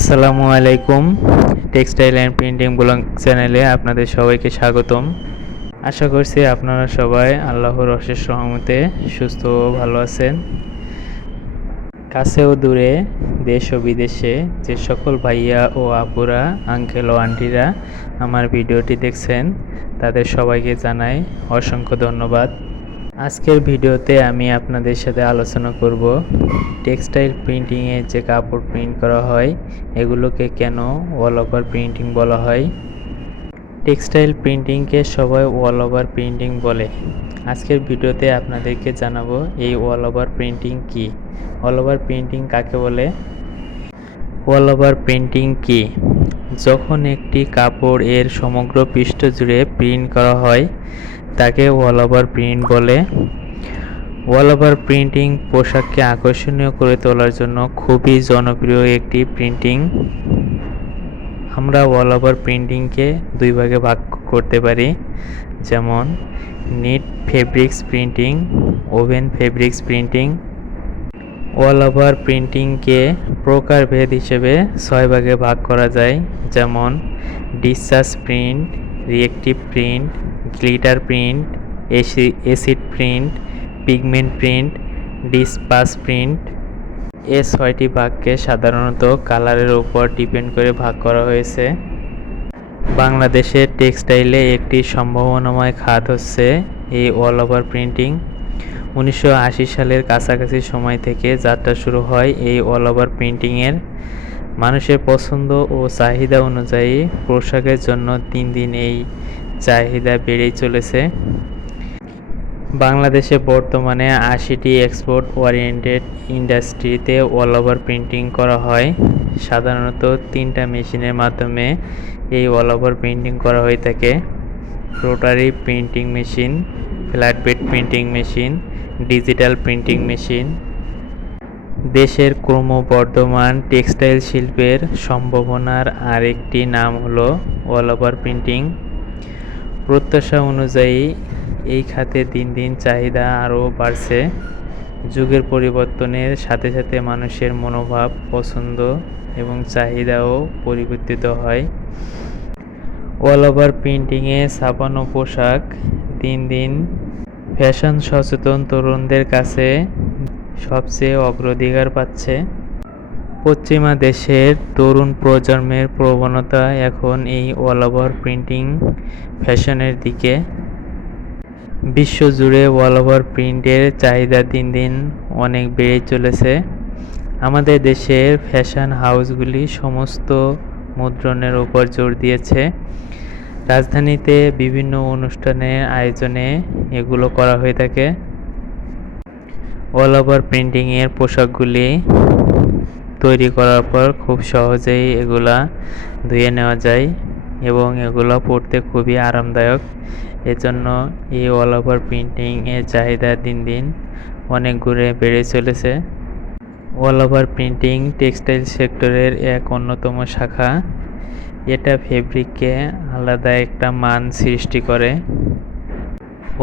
আসসালামু আলাইকুম। Textile and printing blog চ্যানেলে আপনাদের সবাইকে স্বাগতম। আশা করছি আপনারা সবাই আল্লাহর অশেষ রহমতে সুস্থ ও ভালো আছেন। কাছে ও দূরে, দেশ ও বিদেশে যে সকল ভাইয়া ও আপুরা, আঙ্কেল ও আন্টিরা আমার ভিডিওটি দেখছেন, তাদের সবাইকে জানাই অসংখ্য ধন্যবাদ। আজকের ভিডিওতে আমি আপনাদের সাথে আলোচনা করব টেক্সটাইল প্রিন্টিংয়ে যে কাপড় প্রিন্ট করা হয় এগুলোকে কেন অল ওভার প্রিন্টিং বলা হয়। টেক্সটাইল প্রিন্টিংকে সবাই অল ওভার প্রিন্টিং বলে। আজকের ভিডিওতে আপনাদেরকে জানাবো এই অল ওভার প্রিন্টিং কি, অল ওভার প্রিন্টিং কাকে বলে। অল ওভার প্রিন্টিং কি? যখন একটি কাপড় এর সমগ্র পৃষ্ঠ জুড়ে প্রিন্ট করা হয় তাকে অল ওভার প্রিন্ট বলে। অল ওভার প্রিন্টিং পোশাককে আকর্ষণীয় করে তোলার জন্য খুবই জনপ্রিয় একটি প্রিন্টিং। আমরা অল ওভার প্রিন্টিংকে দুই ভাগে ভাগ করতে পারি, যেমন knit fabrics printing, woven fabrics printing. All over প্রিন্টিংকে প্রকারভেদ হিসেবে 6 ভাগে ভাগ করা যায়, যেমন discharge print, reactive print, glitter print, acid print, pigment print, disperse print. এই 6টি ভাগকে সাধারণত কালারের উপর ডিপেন্ড করে ভাগ করা হয়েছে। বাংলাদেশের টেক্সটাইলে একটি সম্ভাবনাময় খাত হচ্ছে এই অল ওভার প্রিন্টিং। 1980 সালের কাছাকাছি সময় থেকে যাত্রা শুরু হয় এই অল ওভার প্রিন্টিংয়ের। মানুষের পছন্দ ও চাহিদা অনুযায়ী পোশাকের জন্য দিন দিন এই চাহিদা বেড়েই চলেছে। বাংলাদেশে বর্তমানে 80টি এক্সপোর্ট ওরিয়েন্টেড ইন্ডাস্ট্রিতে অল ওভার প্রিন্টিং করা হয়। সাধারণত 3টা মেশিনের মাধ্যমে এই অল ওভার প্রিন্টিং করা হয়ে থাকে: rotary printing machine, flat bed printing machine, digital printing machine. দেশের ক্রমবর্ধমান টেক্সটাইল শিল্পের সম্ভাবনার আরেকটি নাম হলো অল ওভার প্রিন্টিং। প্রত্যাশা অনুযায়ী এই খাতে দিন দিন চাহিদা আরও বাড়ছে। যুগের পরিবর্তনের সাথে সাথে মানুষের মনোভাব, পছন্দ এবং চাহিদাও পরিবর্তিত হয়। অল ওভার প্রিন্টিংয়ে ছাপানো পোশাক দিন দিন ফ্যাশন সচেতন তরুণদের কাছে সবচেয়ে অগ্রাধিকার পাচ্ছে। পশ্চিমা দেশের তরুণ প্রজন্মের প্রবণতা এখন এই অল ওভার প্রিন্টিং ফ্যাশনের দিকে। বিশ্বজুড়ে অল ওভার প্রিন্টের চাহিদা দিন দিন অনেক বেড়ে চলেছে। আমাদের দেশের ফ্যাশন হাউসগুলি সমস্ত মুদ্রণের উপর জোর দিয়েছে। রাজধানীতে বিভিন্ন অনুষ্ঠানের আয়োজনে এগুলো করা হয়ে থাকে। অল ওভার প্রিন্টিংয়ের পোশাকগুলি তৈরি করার পর খুব সহজেই এগুলা ধুয়ে নেওয়া যায় এবং এগুলো পরতে খুবই আরামদায়ক। এজন্য এই অল ওভার প্রিন্টিংয়ের চাহিদা দিন দিন অনেক গুণে বেড়ে চলেছে। অল ওভার প্রিন্টিং টেক্সটাইল সেক্টরের এক অন্যতম শাখা। এটা ফেব্রিককে আলাদা একটা মান সৃষ্টি করে।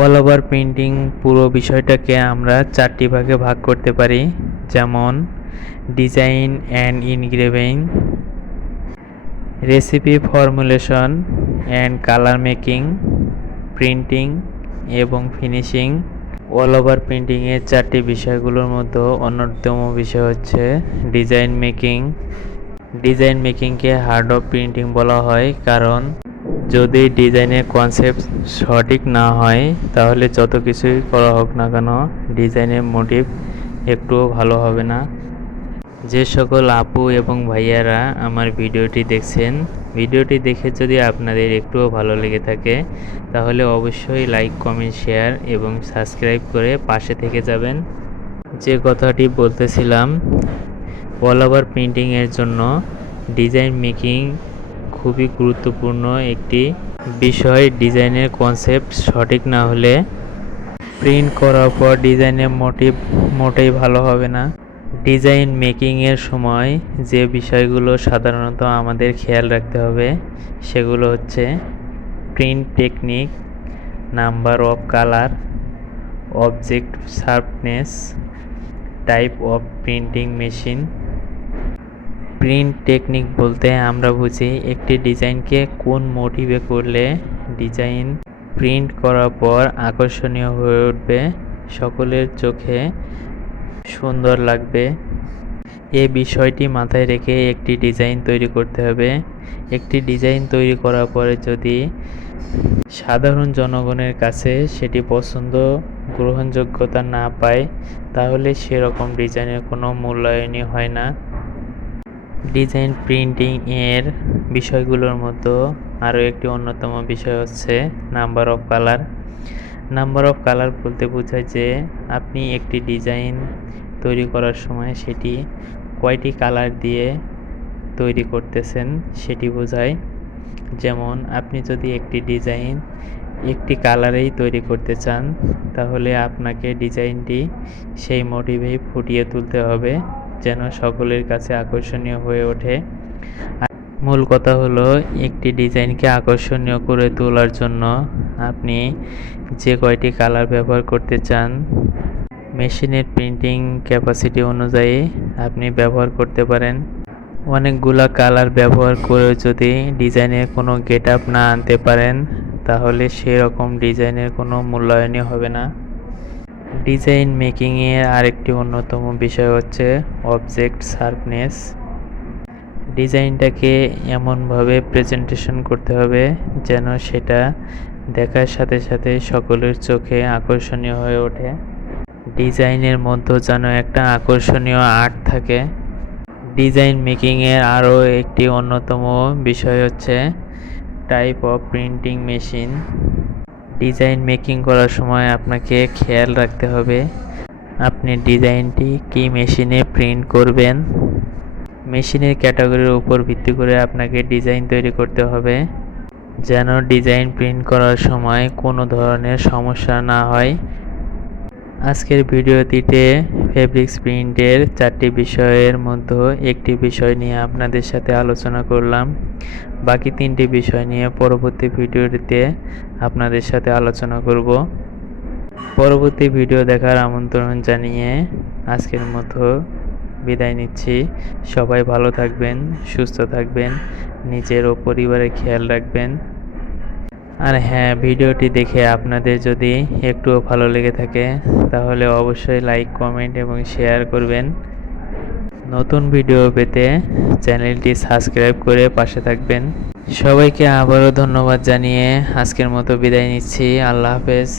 অল ওভার প্রিন্টিং পুরো বিষয়টাকে আমরা 4টি ভাগে ভাগ করতে পারি, যেমন design and engraving, recipe formulation and colour making, printing এবং ফিনিশিং। অল ওভার প্রিন্টিংয়ের 4টি বিষয়গুলোর মধ্যে অন্যতম বিষয় হচ্ছে ডিজাইন মেকিং। ডিজাইন মেকিংকে হার্ড অফ প্রিন্টিং বলা হয়, কারণ যদি ডিজাইনের কনসেপ্ট সঠিক না হয় তাহলে যত কিছুই করা হোক না কেন ডিজাইনের মোটিভ একটুও ভালো হবে না। যে সকল আপু এবং ভাইয়ারা আমার ভিডিওটি দেখছেন, ভিডিওটি দেখে যদি আপনাদের একটুও ভালো লেগে থাকে তাহলে অবশ্যই লাইক, কমেন্ট, শেয়ার এবং সাবস্ক্রাইব করে পাশে থেকে যাবেন। যে কথাটি বলতেছিলাম, অল ওভার প্রিন্টিংয়ের জন্য ডিজাইন মেকিং খুবই গুরুত্বপূর্ণ একটি বিষয়। ডিজাইনের কনসেপ্ট সঠিক না হলে প্রিন্ট করার পর ডিজাইনের মোটিভ মোটেই ভালো হবে না। ডিজাইন মেকিংয়ের সময় যে বিষয়গুলো সাধারণত আমাদের খেয়াল রাখতে হবে সেগুলো হচ্ছে print technique, number of colour, object sharpness, type of printing machine, print technique বলতে আমরা বুঝি একটি ডিজাইনকে কোন মোটিভে করলে ডিজাইন প্রিন্ট করার পর আকর্ষণীয় হয়ে উঠবে, সকলের চোখে সুন্দর লাগবে। এই বিষয়টি মাথায় রেখে একটি ডিজাইন তৈরি করতে হবে। একটি ডিজাইন তৈরি করার পরে যদি সাধারণ জনগণের কাছে সেটি পছন্দ গ্রহণযোগ্যতা না পায়, তাহলে সেরকম ডিজাইনের কোনো মূল্যায়নই হয় না। ডিজাইন প্রিন্টিং এর বিষয়গুলোর মধ্যে আরও একটি অন্যতম বিষয় হচ্ছে number of colour. Number of colour বলতে বোঝায় যে আপনি একটি ডিজাইন তৈরি করার সময় সেটি কয়টি কালার দিয়ে তৈরি করতেছেন সেটি বোঝায়। যেমন আপনি যদি একটি ডিজাইন একটি কালারেই তৈরি করতে চান, তাহলে আপনাকে ডিজাইনটি সেই মোটিভেই ফুটিয়ে তুলতে হবে যেন সকলের কাছে আকর্ষণীয় হয়ে ওঠে। মূল কথা হলো একটি ডিজাইনকে আকর্ষণীয় করে তোলার জন্য আপনি যে কয়টি কালার ব্যবহার করতে চান, মেশিনের প্রিন্টিং ক্যাপাসিটি অনুযায়ী আপনি ব্যবহার করতে পারেন। অনেকগুলা কালার ব্যবহার করে যদি ডিজাইনের কোনো গেট আপ না আনতে পারেন, তাহলে সেরকম ডিজাইনের কোনো মূল্যায়নই হবে না। ডিজাইন মেকিংয়ের আরেকটি অন্যতম বিষয় হচ্ছে অবজেক্ট শার্পনেস। ডিজাইনটাকে এমনভাবে প্রেজেন্টেশন করতে হবে যেন সেটা দেখার সাথে সাথে সকলের চোখে আকর্ষণীয় হয়ে ওঠে। ডিজাইনের মধ্যে যেন একটা আকর্ষণীয় আর্ট থাকে। ডিজাইন মেকিংয়ের আরও একটি অন্যতম বিষয় হচ্ছে type of printing machine. Design making করার সময় আপনাকে খেয়াল রাখতে হবে আপনি ডিজাইনটি কি মেশিনে প্রিন্ট করবেন। মেশিনের ক্যাটাগরির উপর ভিত্তি করে আপনাকে ডিজাইন তৈরি করতে হবে যেন ডিজাইন প্রিন্ট করার সময় কোনো ধরনের সমস্যা না হয়। আজকের ভিডিওটিতে ফেব্রিক্স প্রিন্টের 4টি বিষয়ের মধ্যে একটি বিষয় নিয়ে আপনাদের সাথে আলোচনা করলাম। বাকি 3টি বিষয় নিয়ে পরবর্তী ভিডিওটিতে আপনাদের সাথে আলোচনা করব। পরবর্তী ভিডিও দেখার আমন্ত্রণ জানিয়ে আজকের মতো বিদায় নিচ্ছি। সবাই ভালো থাকবেন, সুস্থ থাকবেন, নিজের ও পরিবারের খেয়াল রাখবেন। আর হ্যাঁ, ভিডিওটি দেখে আপনাদের যদি একটুও ভালো লেগে থাকে তাহলে অবশ্যই লাইক, কমেন্ট এবং শেয়ার করবেন। নতুন ভিডিও পেতে চ্যানেলটি সাবস্ক্রাইব করে পাশে থাকবেন। সবাইকে আবারও ধন্যবাদ জানিয়ে আজকের মতো বিদায় নিচ্ছি। আল্লাহ হাফেজ।